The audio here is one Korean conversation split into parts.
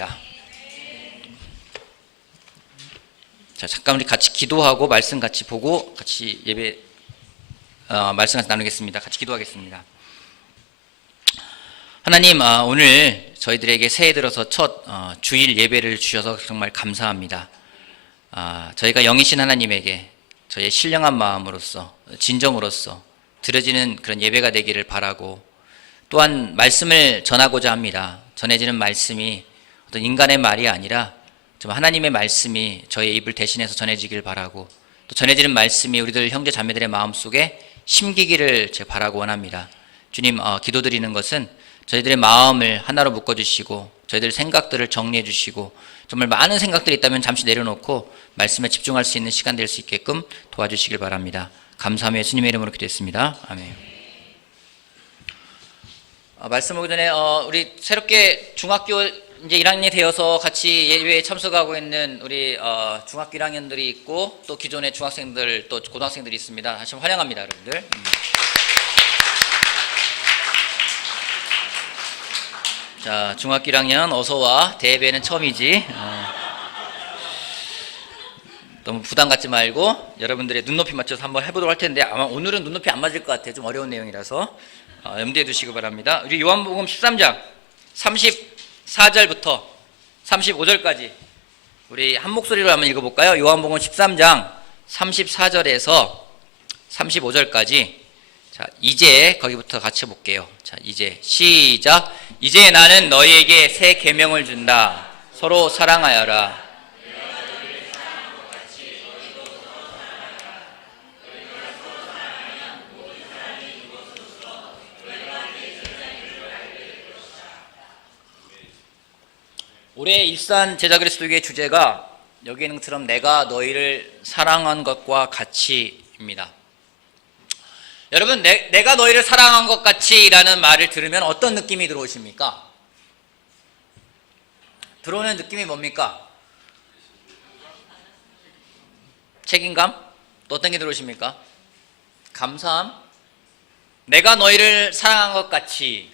바랍니다. 자, 잠깐 우리 같이 기도하고 말씀 같이 보고 같이 예배 말씀 같이 나누겠습니다. 같이 기도하겠습니다. 하나님, 오늘 저희들에게 새해 들어서 첫 주일 예배를 주셔서 정말 감사합니다. 저희가 영이신 하나님에게 저희의 신령한 마음으로서 진정으로서 드려지는 그런 예배가 되기를 바라고, 또한 말씀을 전하고자 합니다. 전해지는 말씀이 어떤 인간의 말이 아니라 좀 하나님의 말씀이 저희의 입을 대신해서 전해지길 바라고, 또 전해지는 말씀이 우리들 형제 자매들의 마음속에 심기기를 제가 바라고 원합니다. 주님, 기도드리는 것은 저희들의 마음을 하나로 묶어주시고 저희들 생각들을 정리해 주시고, 정말 많은 생각들이 있다면 잠시 내려놓고 말씀에 집중할 수 있는 시간 될 수 있게끔 도와주시길 바랍니다. 감사하며 예수님의 이름으로 기도했습니다. 아멘. 말씀 오기 전에 우리 새롭게 중학교 이제 1학년이 되어서 같이 예배에 참석하고 있는 우리 중학교 1학년들이 있고, 또 기존의 중학생들 또 고등학생들이 있습니다. 다시 한번 환영합니다, 여러분들. 자, 중학교 1학년 어서와. 대예배는 처음이지. 너무 부담 갖지 말고 여러분들의 눈높이 맞춰서 한번 해보도록 할 텐데, 아마 오늘은 눈높이 안 맞을 것 같아요. 좀 어려운 내용이라서 염두에 두시기 바랍니다. 우리 요한복음 13장 34절부터 35절까지 우리 한 목소리로 한번 읽어볼까요? 요한복음 13장 34절에서 35절까지. 자, 이제 거기부터 같이 볼게요. 자, 이제 시작. 이제 나는 너희에게 새 계명을 준다. 서로 사랑하여라. 올해 일산 제자 그리스도교의 주제가 여기 있는 것처럼 내가 너희를 사랑한 것과 같이입니다. 여러분, 내가 너희를 사랑한 것 같이라는 말을 들으면 어떤 느낌이 들어오십니까? 들어오는 느낌이 뭡니까? 책임감? 또 어떤 게 들어오십니까? 감사함? 내가 너희를 사랑한 것 같이.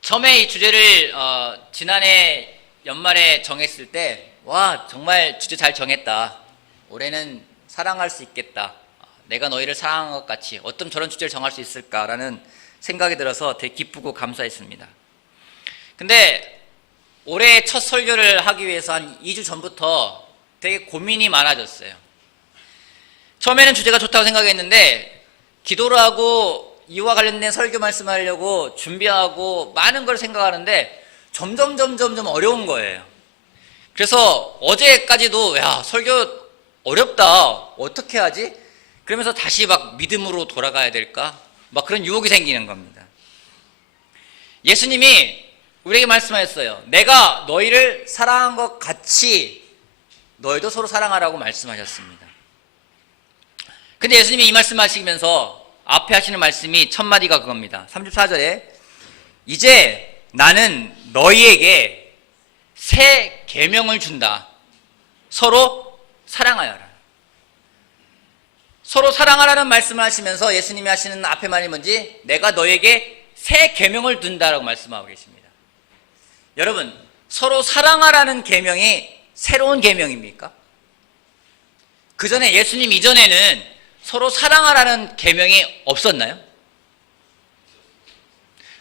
처음에 이 주제를 지난해 연말에 정했을 때, 와, 정말 주제 잘 정했다. 올해는 사랑할 수 있겠다. 내가 너희를 사랑한 것 같이. 어쩜 저런 주제를 정할 수 있을까라는 생각이 들어서 되게 기쁘고 감사했습니다. 근데 올해 첫 설교를 하기 위해서 한 2주 전부터 되게 고민이 많아졌어요. 처음에는 주제가 좋다고 생각했는데, 기도를 하고 이와 관련된 설교 말씀하려고 준비하고 많은 걸 생각하는데 점점 어려운 거예요. 그래서 어제까지도 야, 설교 어렵다. 어떻게 하지? 그러면서 다시 막 믿음으로 돌아가야 될까? 막 그런 유혹이 생기는 겁니다. 예수님이 우리에게 말씀하셨어요. 내가 너희를 사랑한 것 같이 너희도 서로 사랑하라고 말씀하셨습니다. 근데 예수님이 이 말씀하시면서 앞에 하시는 말씀이 첫 마디가 그겁니다. 34절에 이제 나는 너희에게 새 계명을 준다. 서로 사랑하여라. 서로 사랑하라는 말씀을 하시면서 예수님이 하시는 앞에 말이 뭔지, 내가 너희에게 새 계명을 둔다라고 말씀하고 계십니다. 여러분, 서로 사랑하라는 계명이 새로운 계명입니까? 그 전에 예수님 이전에는 서로 사랑하라는 계명이 없었나요?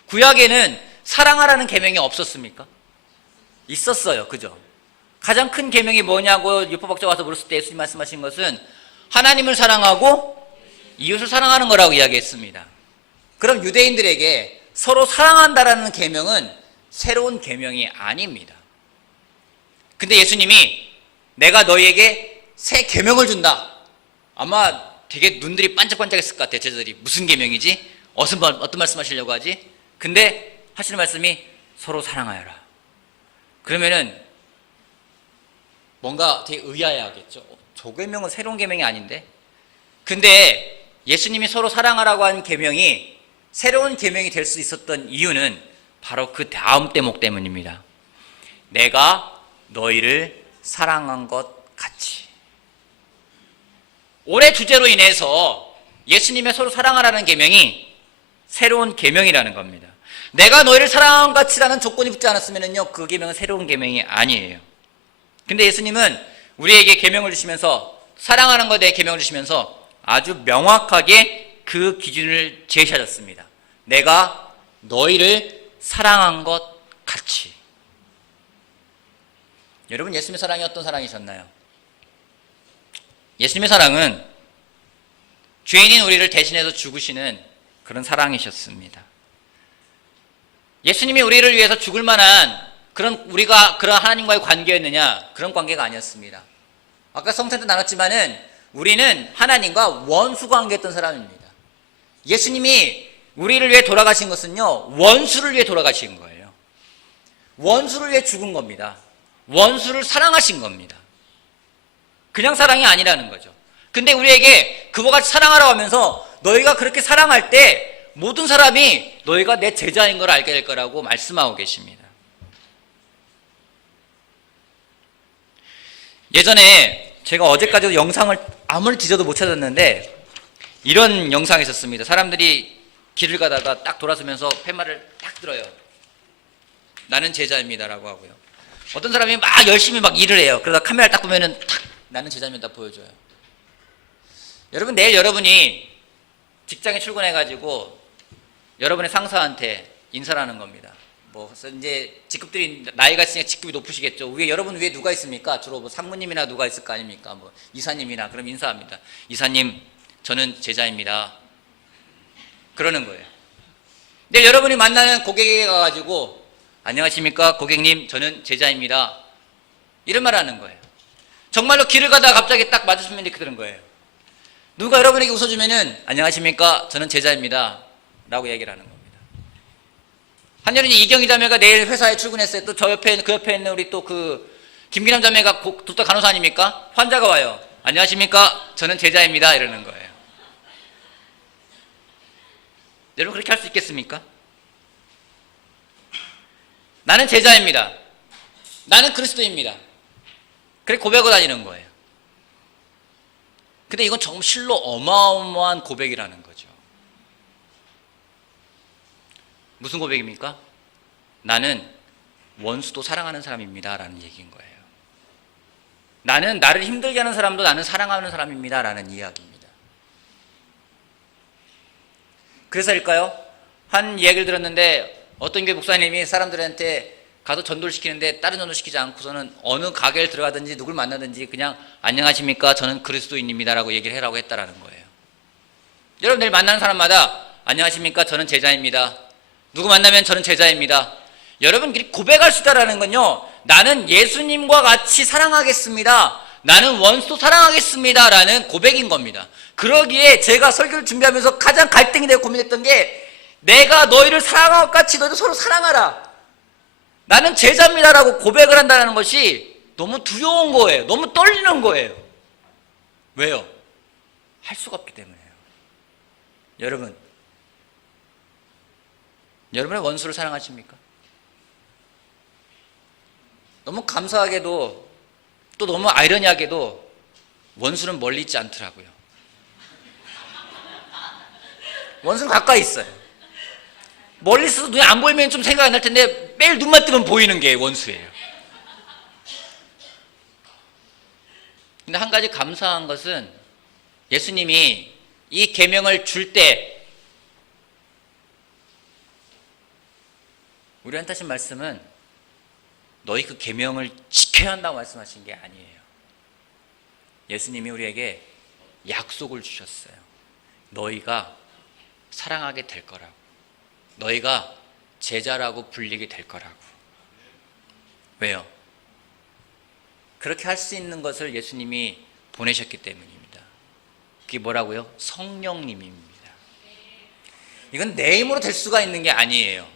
구약에는 사랑하라는 계명이 없었습니까? 있었어요. 그죠? 가장 큰 계명이 뭐냐고 율법학자 와서 물었을 때 예수님 말씀하신 것은 하나님을 사랑하고 이웃을 사랑하는 거라고 이야기했습니다. 그럼 유대인들에게 서로 사랑한다라는 계명은 새로운 계명이 아닙니다. 근데 예수님이 내가 너희에게 새 계명을 준다. 아마 되게 눈들이 반짝반짝했을 것 같아요. 제자들이 무슨 계명이지? 어떤 말씀 하시려고 하지? 근데 하시는 말씀이 서로 사랑하여라. 그러면은 뭔가 되게 의아해하겠죠. 저 계명은 새로운 계명이 아닌데. 근데 예수님이 서로 사랑하라고 한 계명이 새로운 계명이 될 수 있었던 이유는 바로 그 다음 대목 때문입니다. 내가 너희를 사랑한 것 같이. 올해 주제로 인해서 예수님의 서로 사랑하라는 계명이 새로운 계명이라는 겁니다. 내가 너희를 사랑한 같이라는 조건이 붙지 않았으면요, 그 계명은 새로운 계명이 아니에요. 근데 예수님은 우리에게 계명을 주시면서, 사랑하는 것에 대해 계명을 주시면서 아주 명확하게 그 기준을 제시하셨습니다. 내가 너희를 사랑한 것 같이. 여러분, 예수님의 사랑이 어떤 사랑이셨나요? 예수님의 사랑은 죄인인 우리를 대신해서 죽으시는 그런 사랑이셨습니다. 예수님이 우리를 위해서 죽을 만한 우리가 그런 하나님과의 관계였느냐? 그런 관계가 아니었습니다. 아까 성탄 때 나눴지만은 우리는 하나님과 원수 관계였던 사람입니다. 예수님이 우리를 위해 돌아가신 것은요, 원수를 위해 돌아가신 거예요. 원수를 위해 죽은 겁니다. 원수를 사랑하신 겁니다. 그냥 사랑이 아니라는 거죠. 근데 우리에게 그와 같이 사랑하라고 하면서 너희가 그렇게 사랑할 때 모든 사람이 너희가 내 제자인 걸 알게 될 거라고 말씀하고 계십니다. 예전에 제가 어제까지도 영상을 아무리 뒤져도 못 찾았는데 이런 영상이 있었습니다. 사람들이 길을 가다가 딱 돌아서면서 팻말을 딱 들어요. 나는 제자입니다라고 하고요. 어떤 사람이 막 열심히 막 일을 해요. 그러다 카메라를 딱 보면은 탁 나는 제자입니다 보여줘요. 여러분, 내일 여러분이 직장에 출근해가지고 여러분의 상사한테 인사를 하는 겁니다. 뭐 이제 직급들이 나이가 있으니까 직급이 높으시겠죠. 여러분 위에 누가 있습니까? 주로 뭐 상무님이나 누가 있을 거 아닙니까? 뭐 이사님이나. 그럼 인사합니다. 이사님, 저는 제자입니다. 그러는 거예요. 근데 여러분이 만나는 고객에게 가가지고 안녕하십니까 고객님, 저는 제자입니다. 이런 말 하는 거예요. 정말로 길을 가다가 갑자기 딱 마주치면 이렇게 되는 거예요. 누가 여러분에게 웃어주면은 안녕하십니까, 저는 제자입니다 라고 얘기를 하는 겁니다. 한여름이 이경희 자매가 내일 회사에 출근했어요. 또 저 옆에 그 옆에 있는 우리 또 그 김기남 자매가 독도 간호사 아닙니까? 환자가 와요. 안녕하십니까, 저는 제자입니다 이러는 거예요. 여러분, 그렇게 할 수 있겠습니까? 나는 제자입니다. 나는 그리스도입니다. 그래 고백하고 다니는 거예요. 근데 이건 정말 실로 어마어마한 고백이라는 거죠. 무슨 고백입니까? 나는 원수도 사랑하는 사람입니다 라는 얘기인 거예요. 나는 나를 힘들게 하는 사람도 나는 사랑하는 사람입니다 라는 이야기입니다. 그래서일까요? 한 이야기를 들었는데 어떤 교회 목사님이 사람들한테 가서 전도를 시키는데 다른 전도 시키지 않고서는 어느 가게를 들어가든지 누굴 만나든지 그냥 안녕하십니까, 저는 그리스도인입니다 라고 얘기를 해라고 했다라는 거예요. 여러분, 내일 만나는 사람마다 안녕하십니까, 저는 제자입니다. 누구 만나면 저는 제자입니다. 여러분, 고백할 수 있다는 건요, 나는 예수님과 같이 사랑하겠습니다, 나는 원수도 사랑하겠습니다 라는 고백인 겁니다. 그러기에 제가 설교를 준비하면서 가장 갈등이 되고 고민했던 게, 내가 너희를 사랑한 것 같이 너희도 서로 사랑하라, 나는 제자입니다라고 고백을 한다는 것이 너무 두려운 거예요. 너무 떨리는 거예요. 왜요? 할 수가 없기 때문에요. 여러분, 여러분의 원수를 사랑하십니까? 너무 감사하게도 또 너무 아이러니하게도 원수는 멀리 있지 않더라고요. 원수는 가까이 있어요. 멀리 있어서 눈에 안 보이면 좀 생각이 안 날 텐데 매일 눈만 뜨면 보이는 게 원수예요. 근데 한 가지 감사한 것은 예수님이 이 계명을 줄 때 우리한테 하신 말씀은 너희 그 계명을 지켜야 한다고 말씀하신 게 아니에요. 예수님이 우리에게 약속을 주셨어요. 너희가 사랑하게 될 거라고, 너희가 제자라고 불리게 될 거라고. 왜요? 그렇게 할 수 있는 것을 예수님이 보내셨기 때문입니다. 그게 뭐라고요? 성령님입니다. 이건 내 힘으로 될 수가 있는 게 아니에요.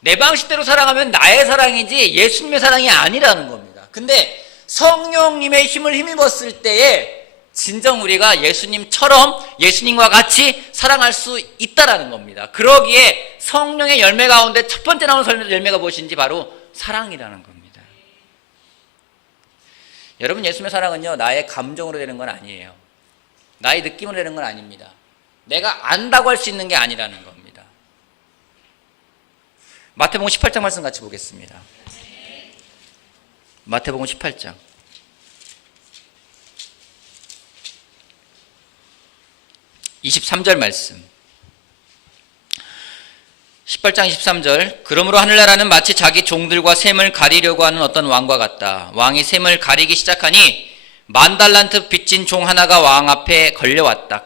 내 방식대로 사랑하면 나의 사랑이지 예수님의 사랑이 아니라는 겁니다. 근데 성령님의 힘을 힘입었을 때에 진정 우리가 예수님처럼 예수님과 같이 사랑할 수 있다라는 겁니다. 그러기에 성령의 열매 가운데 첫 번째 나오는 열매가 무엇인지 바로 사랑이라는 겁니다. 여러분, 예수님의 사랑은요, 나의 감정으로 되는 건 아니에요. 나의 느낌으로 되는 건 아닙니다. 내가 안다고 할 수 있는 게 아니라는 겁니다. 마태복음 18장 말씀 같이 보겠습니다. 마태복음 18장 23절 말씀. 18장 23절. 그러므로 하늘나라는 마치 자기 종들과 셈을 가리려고 하는 어떤 왕과 같다. 왕이 셈을 가리기 시작하니 10,000달란트 빚진 종 하나가 왕 앞에 끌려왔다.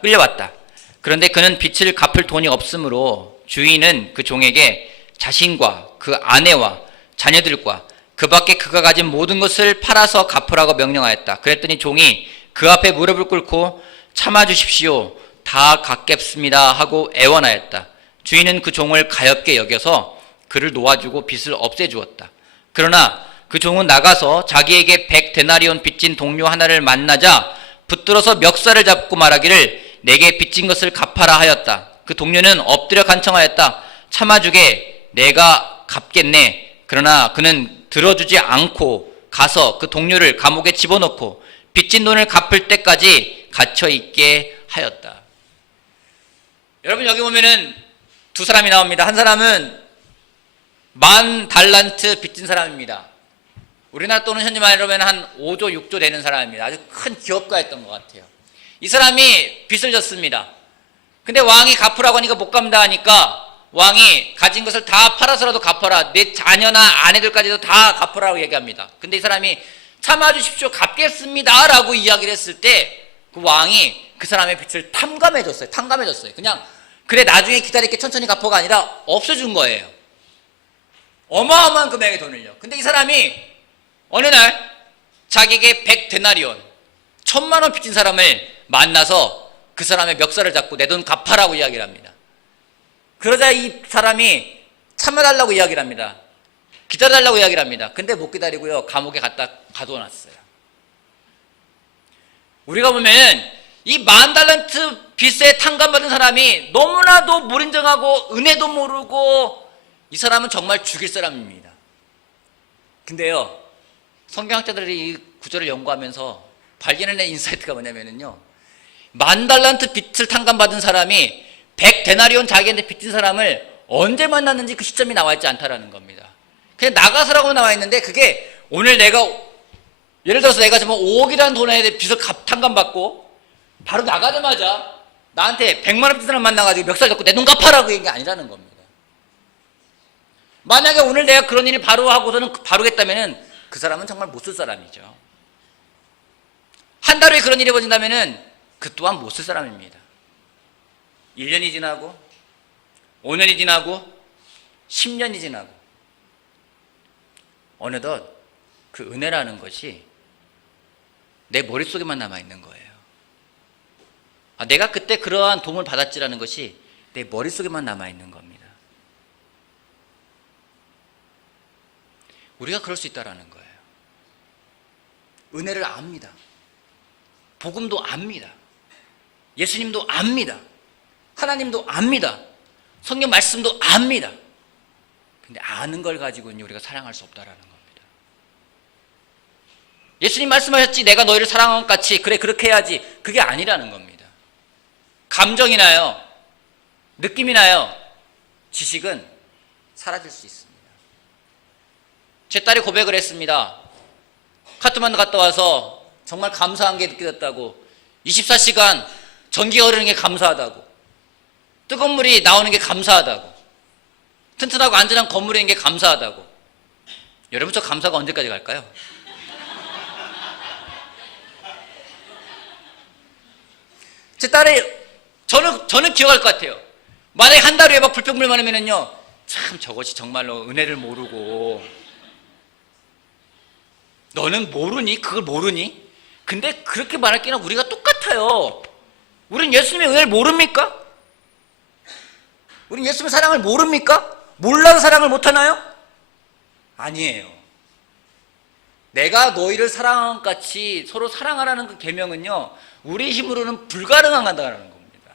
그런데 그는 빚을 갚을 돈이 없으므로 주인은 그 종에게 자신과 그 아내와 자녀들과 그 밖에 그가 가진 모든 것을 팔아서 갚으라고 명령하였다. 그랬더니 종이 그 앞에 무릎을 꿇고 참아주십시오. 다 갚겠습니다 하고 애원하였다. 주인은 그 종을 가엾게 여겨서 그를 놓아주고 빚을 없애주었다. 그러나 그 종은 나가서 자기에게 100데나리온 빚진 동료 하나를 만나자 붙들어서 멱살을 잡고 말하기를 내게 빚진 것을 갚아라 하였다. 그 동료는 엎드려 간청하였다. 참아주게 내가 갚겠네. 그러나 그는 들어주지 않고 가서 그 동료를 감옥에 집어넣고 빚진 돈을 갚을 때까지 갇혀있게 하였다. 여러분, 여기 보면은 두 사람이 나옵니다. 한 사람은 10,000달란트 빚진 사람입니다. 우리나라 돈은 현재 말로 하면 한 5조 6조 되는 사람입니다. 아주 큰 기업가였던 것 같아요. 이 사람이 빚을 졌습니다. 근데 왕이 갚으라고 하니까 못 갚는다 하니까 왕이 가진 것을 다 팔아서라도 갚아라. 내 자녀나 아내들까지도 다 갚으라고 얘기합니다. 근데 이 사람이 참아주십시오. 갚겠습니다 라고 이야기를 했을 때 그 왕이 그 사람의 빚을 탕감해줬어요. 그냥 그래 나중에 기다릴게 천천히 갚아가 아니라 없어준 거예요. 어마어마한 금액의 돈을요. 근데 이 사람이 어느 날 자기에게 100데나리온 1,000,000원 빚진 사람을 만나서 그 사람의 멱살을 잡고 내 돈 갚아라고 이야기를 합니다. 그러자 이 사람이 참아달라고 이야기를 합니다. 기다려달라고 이야기를 합니다. 근데 못 기다리고요. 감옥에 갖다 가둬놨어요. 우리가 보면 이 10,000달란트 빚에 탕감받은 사람이 너무나도 무인정하고 은혜도 모르고 이 사람은 정말 죽일 사람입니다. 근데요, 성경학자들이 이 구절을 연구하면서 발견해낸 인사이트가 뭐냐면요, 10,000달란트 빚을 탕감받은 사람이 100데나리온 자기한테 빚진 사람을 언제 만났는지 그 시점이 나와 있지 않다라는 겁니다. 그냥 나가서라고 나와 있는데 그게 오늘 내가 예를 들어서 내가 정말 5억이라는 돈에 빚을 탕감받고 바로 나가자마자 나한테 100만원 빚진 사람 만나가지고 멱살 잡고 내 돈 갚아라고 얘기 아니라는 겁니다. 만약에 오늘 내가 그런 일을 바로 하고서는 바로 했다면은 그 사람은 정말 못 쓸 사람이죠. 한 달 후에 그런 일이 벌어진다면은 그 또한 못 쓸 사람입니다. 1년이 지나고 5년이 지나고 10년이 지나고 어느덧 그 은혜라는 것이 내 머릿속에만 남아있는 거예요. 내가 그때 그러한 도움을 받았지라는 것이 내 머릿속에만 남아있는 겁니다. 우리가 그럴 수 있다는 거예요. 은혜를 압니다. 복음도 압니다. 예수님도 압니다. 하나님도 압니다. 성경 말씀도 압니다. 근데 아는 걸 가지고는 우리가 사랑할 수 없다라는 겁니다. 예수님 말씀하셨지 내가 너희를 사랑한 것 같이 그래 그렇게 해야지 그게 아니라는 겁니다. 감정이 나요. 느낌이 나요. 지식은 사라질 수 있습니다. 제 딸이 고백을 했습니다. 카트만두 갔다 와서 정말 감사한 게 느껴졌다고, 24시간 전기가 흐르는 게 감사하다고, 뜨거운 물이 나오는 게 감사하다고, 튼튼하고 안전한 건물에 있는 게 감사하다고. 여러분, 저 감사가 언제까지 갈까요? 제 딸이 저는 기억할 것 같아요. 만약에 한 달 후에 막 불평불만 하면은요, 참 저것이 정말로 은혜를 모르고, 너는 모르니? 그걸 모르니? 근데 그렇게 말할 게는 우리가 똑같아요. 우린 예수님의 은혜를 모릅니까? 우린 예수님의 사랑을 모릅니까? 몰라서 사랑을 못하나요? 아니에요. 내가 너희를 사랑한 것 같이 서로 사랑하라는 그 계명은요, 우리 힘으로는 불가능하다는 겁니다.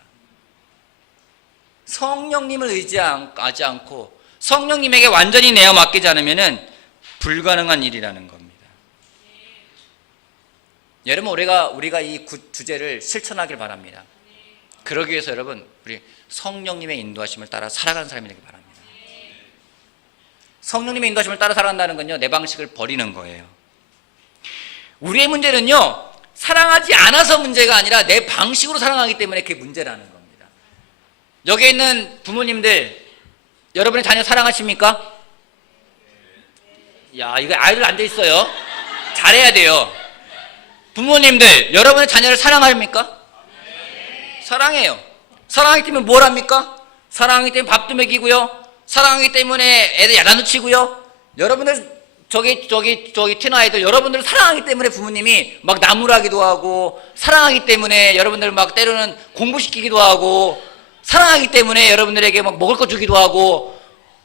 성령님을 의지하지 않고 성령님에게 완전히 내어 맡기지 않으면 불가능한 일이라는 겁니다. 여러분, 우리가 이 주제를 실천하길 바랍니다. 그러기 위해서 여러분, 우리 성령님의 인도하심을 따라 살아가는 사람이 되길 바랍니다. 성령님의 인도하심을 따라 살아간다는 건요, 내 방식을 버리는 거예요. 우리의 문제는요, 사랑하지 않아서 문제가 아니라 내 방식으로 사랑하기 때문에 그게 문제라는 겁니다. 여기에 있는 부모님들, 여러분의 자녀 사랑하십니까? 야, 이거 아이들 앉아 있어요. 잘해야 돼요. 부모님들, 여러분의 자녀를 사랑합니까? 사랑해요. 사랑하기 때문에 뭘 합니까? 사랑하기 때문에 밥도 먹이고요. 사랑하기 때문에 애들 야단 놓치고요. 여러분들 저기 튀는 아이들, 여러분들을 사랑하기 때문에 부모님이 막 나무라기도 하고, 사랑하기 때문에 여러분들 막 때로는 공부시키기도 하고, 사랑하기 때문에 여러분들에게 막 먹을 거 주기도 하고,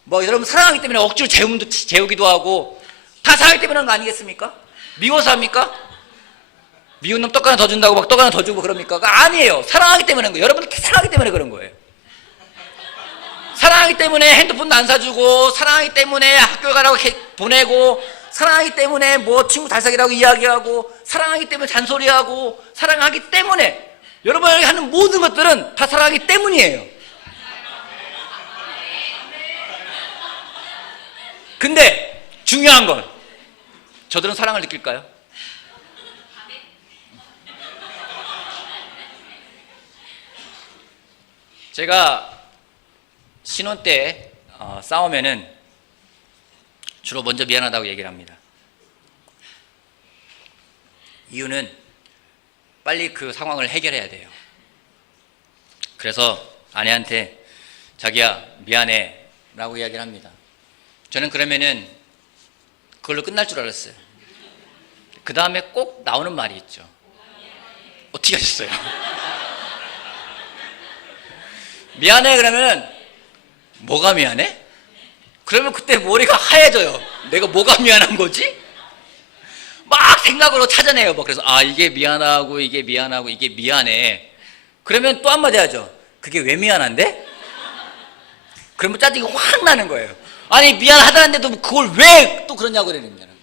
뭐 여러분 사랑하기 때문에 억지로 재우기도 하고, 다 사랑하기 때문에 그런 거 아니겠습니까? 미워서 합니까? 미운 놈 떡 하나 더 준다고 막 떡 하나 더 주고 그럽니까? 아니에요. 사랑하기 때문에 그런 거예요. 여러분들 사랑하기 때문에 그런 거예요. 사랑하기 때문에 핸드폰도 안 사주고, 사랑하기 때문에 학교 가라고 보내고, 사랑하기 때문에 뭐 친구 달싹이라고 이야기하고, 사랑하기 때문에 잔소리하고, 사랑하기 때문에 여러분이 하는 모든 것들은 다 사랑하기 때문이에요. 근데 중요한 건 저들은 사랑을 느낄까요? 제가 신혼 때 싸우면은 주로 먼저 미안하다고 얘기를 합니다. 이유는 빨리 그 상황을 해결해야 돼요. 그래서 아내한테 자기야 미안해 라고 이야기를 합니다. 저는 그러면은 그걸로 끝날 줄 알았어요. 그 다음에 꼭 나오는 말이 있죠. 어떻게 하셨어요? 미안해 그러면 뭐가 미안해? 그러면 그때 머리가 하얘져요. 내가 뭐가 미안한 거지? 막 생각으로 찾아내요. 뭐 그래서 이게 미안하고 이게 미안하고 이게 미안해. 그러면 또 한마디 하죠. 그게 왜 미안한데? 그러면 짜증이 확 나는 거예요. 아니 미안하다는데도 그걸 왜 또 그러냐고 그러는 거예요.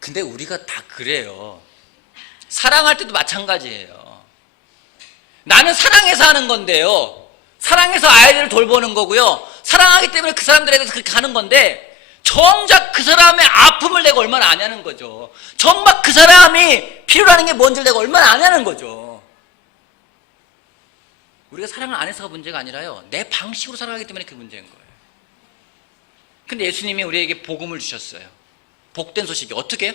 근데 우리가 다 그래요. 사랑할 때도 마찬가지예요. 나는 사랑해서 하는 건데요. 사랑해서 아이들을 돌보는 거고요. 사랑하기 때문에 그 사람들에 대해서 그렇게 하는 건데, 정작 그 사람의 아픔을 내가 얼마나 아냐는 거죠. 정작 그 사람이 필요로 하는 게 뭔지를 내가 얼마나 아냐는 거죠. 우리가 사랑을 안 해서가 문제가 아니라요, 내 방식으로 사랑하기 때문에 그게 문제인 거예요. 근데 예수님이 우리에게 복음을 주셨어요. 복된 소식이 어떻게 해요?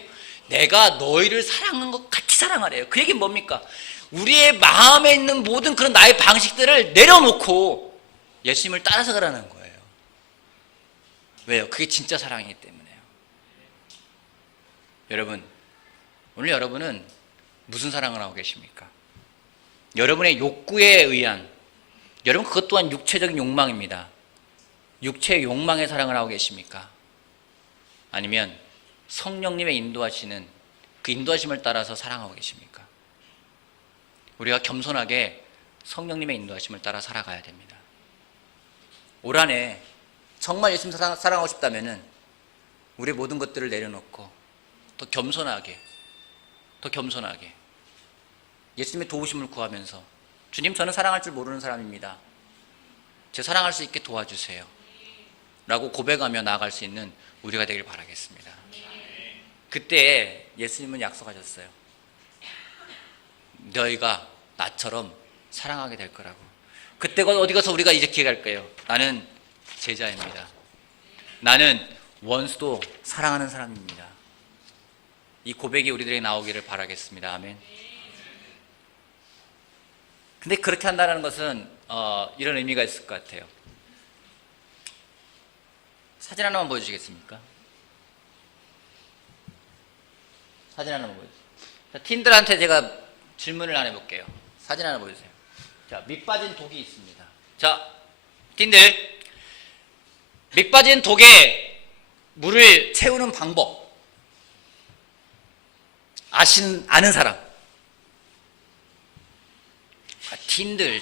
내가 너희를 사랑한 것 같이 사랑하래요. 그 얘기는 뭡니까? 우리의 마음에 있는 모든 그런 나의 방식들을 내려놓고 예수님을 따라서 가라는 거예요. 왜요? 그게 진짜 사랑이기 때문에요. 여러분, 오늘 여러분은 무슨 사랑을 하고 계십니까? 여러분의 욕구에 의한, 여러분 그것 또한 육체적인 욕망입니다. 육체의 욕망의 사랑을 하고 계십니까? 아니면 성령님의 인도하시는 그 인도하심을 따라서 사랑하고 계십니까? 우리가 겸손하게 성령님의 인도하심을 따라 살아가야 됩니다. 올 한해 정말 예수님 사랑하고 싶다면은 우리의 모든 것들을 내려놓고 더 겸손하게 예수님의 도우심을 구하면서, 주님 저는 사랑할 줄 모르는 사람입니다. 제 사랑할 수 있게 도와주세요 라고 고백하며 나아갈 수 있는 우리가 되길 바라겠습니다. 그때 예수님은 약속하셨어요. 너희가 나처럼 사랑하게 될 거라고. 그때가 어디 가서 우리가 이렇게 갈까요? 나는 제자입니다. 나는 원수도 사랑하는 사람입니다. 이 고백이 우리들에게 나오기를 바라겠습니다. 아멘. 근데 그렇게 한다는 것은 이런 의미가 있을 것 같아요. 사진 하나만 보여주시겠습니까? 사진 하나만 보여주세요. 자, 팀들한테 제가 질문을 하나 해볼게요. 사진 하나 보여주세요. 자, 밑 빠진 독이 있습니다. 자, 팀들, 밑 빠진 독에 물을 채우는 방법 아는 사람? 팀들.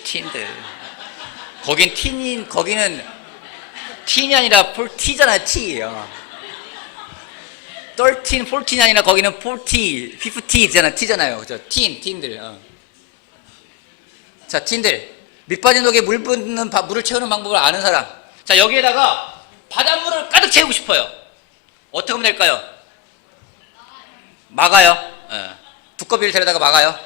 거기는 틴이 아니라 폴티잖아요. T예요. 13, 14이 아니라 거기는 40, 50잖아. T잖아요. 그죠? 팀들. 자, 팀들. 밑 빠진 독에 물을 채우는 방법을 아는 사람. 자, 여기에다가 바닷물을 가득 채우고 싶어요. 어떻게 하면 될까요? 막아요. 예. 두꺼비를 데려다가 막아요.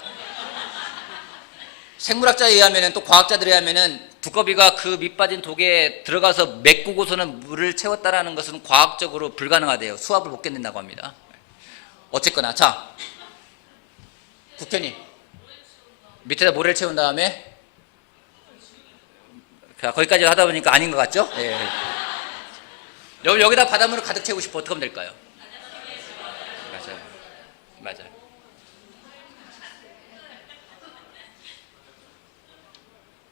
생물학자에 의하면은, 또 과학자들에 의하면은 두꺼비가 그 밑빠진 독에 들어가서 메꾸고서는 물을 채웠다라는 것은 과학적으로 불가능하대요. 수압을 못 견딘다고 합니다. 어쨌거나, 자, 국현이 밑에다 모래를 채운 다음에, 자, 거기까지 하다 보니까 아닌 것 같죠? 예. 여기다 바닷물을 가득 채우고 싶어. 어떻게 하면 될까요? 맞아요. 맞아요.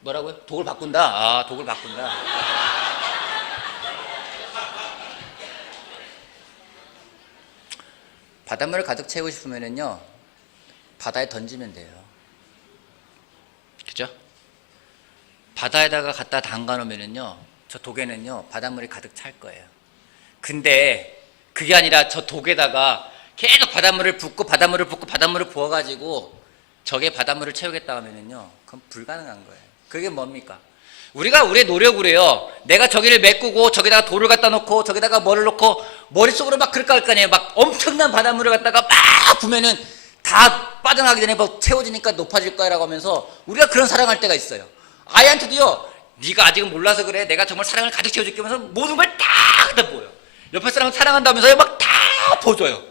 뭐라고요? 독을 바꾼다? 아, 독을 바꾼다. 바닷물을 가득 채우고 싶으면요, 바다에 던지면 돼요. 그죠? 바다에다가 갖다 담가 놓으면요, 저 독에는요, 바닷물이 가득 찰 거예요. 근데 그게 아니라 저 독에다가 계속 바닷물을 붓고 바닷물을 붓고 바닷물을 부어가지고 저게 바닷물을 채우겠다 하면은요, 그건 불가능한 거예요. 그게 뭡니까? 우리가 우리의 노력으로 해요. 내가 저기를 메꾸고 저기다가 돌을 갖다 놓고 저기다가 뭐를 놓고 머릿속으로 막 그럴까 할 거 아니에요. 막 엄청난 바닷물을 갖다가 막 부면은 다 빠져나가기 전에 막 채워지니까 높아질 거야라고 하면서 우리가 그런 사랑할 때가 있어요. 아이한테도요, 네가 아직은 몰라서 그래. 내가 정말 사랑을 가득 채워줄게 하면서 모든 걸 다 갖다 보여요. 옆에 사람을 사랑한다면서요, 막 다 보여줘요.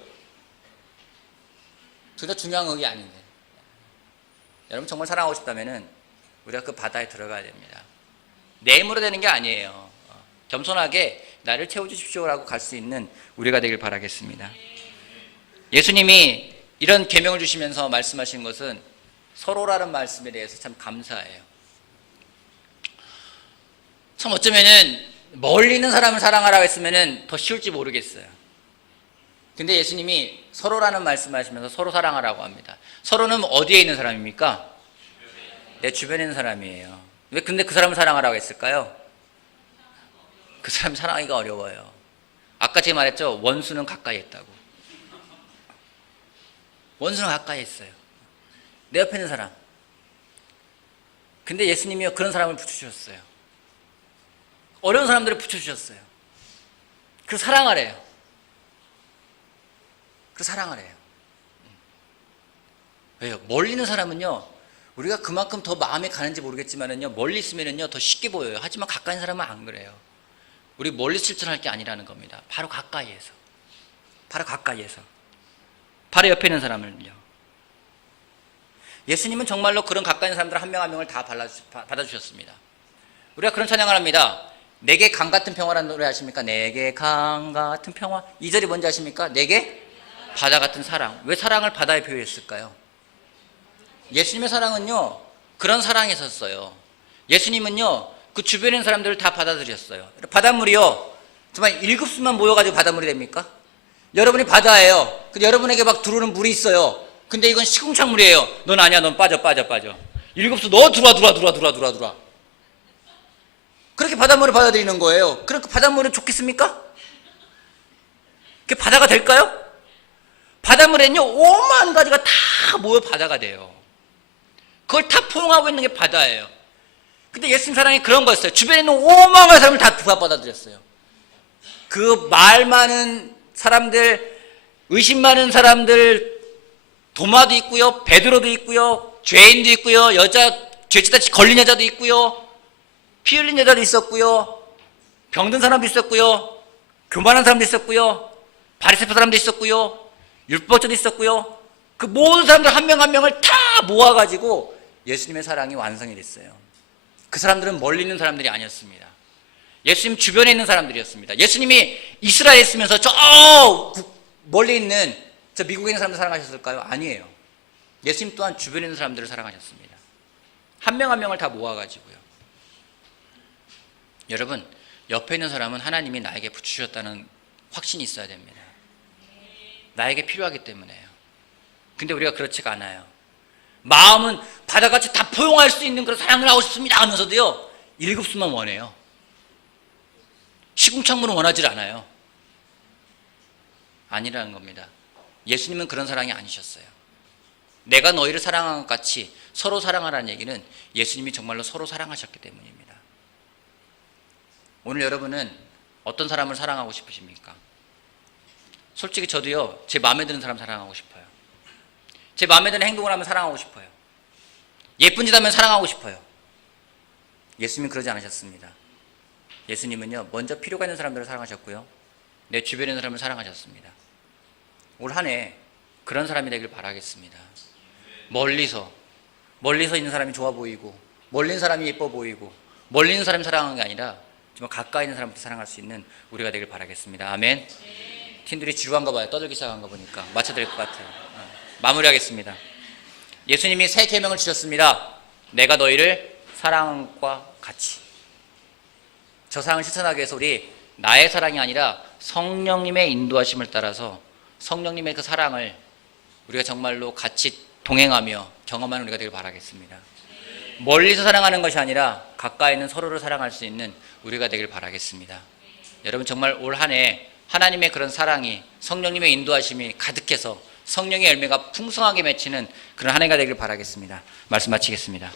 전혀 중요한 건 그게 아닌데. 여러분 정말 사랑하고 싶다면은 우리가 그 바다에 들어가야 됩니다. 내 힘으로 되는 게 아니에요. 겸손하게 나를 채워주십시오라고 갈 수 있는 우리가 되길 바라겠습니다. 예수님이 이런 계명을 주시면서 말씀하신 것은 서로라는 말씀에 대해서 참 감사해요. 참 어쩌면은 멀리 있는 사람을 사랑하라고 했으면은 더 쉬울지 모르겠어요. 근데 예수님이 서로라는 말씀하시면서 서로 사랑하라고 합니다. 서로는 어디에 있는 사람입니까? 내 주변에 있는 사람이에요. 왜 근데 그 사람을 사랑하라고 했을까요? 그 사람 사랑하기가 어려워요. 아까 제가 말했죠. 원수는 가까이 있다고. 원수는 가까이 있어요. 내 옆에 있는 사람. 근데 예수님이요, 그런 사람을 붙여주셨어요. 어려운 사람들을 붙여주셨어요. 그 사랑하래요. 그 사랑하래요. 왜요? 멀리 있는 사람은요, 우리가 그만큼 더 마음에 가는지 모르겠지만은요, 멀리 있으면은요 더 쉽게 보여요. 하지만 가까이 있는 사람은 안 그래요. 우리 멀리 실천할 게 아니라는 겁니다. 바로 가까이에서, 바로 가까이에서, 바로 옆에 있는 사람을요. 예수님은 정말로 그런 가까이 있는 사람들 한 명 한 명을 다 받아주셨습니다. 우리가 그런 찬양을 합니다. 내게 강 같은 평화라는 노래 아십니까? 내게 강 같은 평화. 2절이 뭔지 아십니까? 내게 바다 같은 사랑. 왜 사랑을 바다에 표현했을까요? 예수님의 사랑은요, 그런 사랑이었어요. 예수님은요, 그 주변에 있는 사람들을 다 받아들였어요. 바닷물이요, 정말 7수만 모여가지고 바닷물이 됩니까? 여러분이 바다예요. 근데 여러분에게 막 들어오는 물이 있어요. 근데 이건 시궁창물이에요. 넌 아니야, 넌 빠져. 7수 너 들어와. 그렇게 바닷물을 받아들이는 거예요. 그렇게 바닷물은 좋겠습니까? 그게 바다가 될까요? 바닷물에는요, 5만 가지가 다 모여 바다가 돼요. 그걸 다 포용하고 있는 게 바다예요. 근데 예수님 사랑이 그런 거였어요. 주변에 있는 5만 가지 사람을 다 받아들였어요. 그 말 많은 사람들, 의심 많은 사람들, 도마도 있고요, 베드로도 있고요, 죄인도 있고요, 죄짓다 걸린 여자도 있고요, 피 흘린 여자도 있었고요, 병든 사람도 있었고요, 교만한 사람도 있었고요, 바리새파 사람도 있었고요, 율법자도 있었고요. 그 모든 사람들 한 명 한 명을 다 모아가지고 예수님의 사랑이 완성이 됐어요. 그 사람들은 멀리 있는 사람들이 아니었습니다. 예수님 주변에 있는 사람들이었습니다. 예수님이 이스라엘에 있으면서 저 멀리 있는 저 미국에 있는 사람들 사랑하셨을까요? 아니에요. 예수님 또한 주변에 있는 사람들을 사랑하셨습니다. 한 명 한 명을 다 모아가지고요. 여러분, 옆에 있는 사람은 하나님이 나에게 붙이셨다는 확신이 있어야 됩니다. 나에게 필요하기 때문에요. 근데 우리가 그렇지가 않아요. 마음은 바다같이 다 포용할 수 있는 그런 사랑을 하고 싶습니다 하면서도요, 7수만 원해요. 시궁창문은 원하지 않아요. 아니라는 겁니다. 예수님은 그런 사랑이 아니셨어요. 내가 너희를 사랑한 것 같이 서로 사랑하라는 얘기는 예수님이 정말로 서로 사랑하셨기 때문입니다. 오늘 여러분은 어떤 사람을 사랑하고 싶으십니까? 솔직히 저도요, 제 마음에 드는 사람 사랑하고 싶어요. 제 마음에 드는 행동을 하면 사랑하고 싶어요. 예쁜 짓 하면 사랑하고 싶어요. 예수님은 그러지 않으셨습니다. 예수님은요, 먼저 필요가 있는 사람들을 사랑하셨고요, 내 주변에 있는 사람을 사랑하셨습니다. 올 한 해 그런 사람이 되길 바라겠습니다. 멀리서 있는 사람이 좋아 보이고, 멀리 있는 사람이 예뻐 보이고, 멀리 있는 사람이 사랑하는 게 아니라 정말 가까이 있는 사람부터 사랑할 수 있는 우리가 되길 바라겠습니다. 아멘. 팀들이 지루한가 봐요. 떠들기 시작한 거 보니까 맞춰야 될 것 같아요. 마무리하겠습니다. 예수님이 새 계명을 주셨습니다. 내가 너희를 사랑과 같이. 저 사랑을 실천하기 위해서 우리 나의 사랑이 아니라 성령님의 인도하심을 따라서 성령님의 그 사랑을 우리가 정말로 같이 동행하며 경험하는 우리가 되길 바라겠습니다. 멀리서 사랑하는 것이 아니라 가까이 있는 서로를 사랑할 수 있는 우리가 되길 바라겠습니다. 여러분 정말 올 한 해 하나님의 그런 사랑이, 성령님의 인도하심이 가득해서 성령의 열매가 풍성하게 맺히는 그런 한 해가 되길 바라겠습니다. 말씀 마치겠습니다.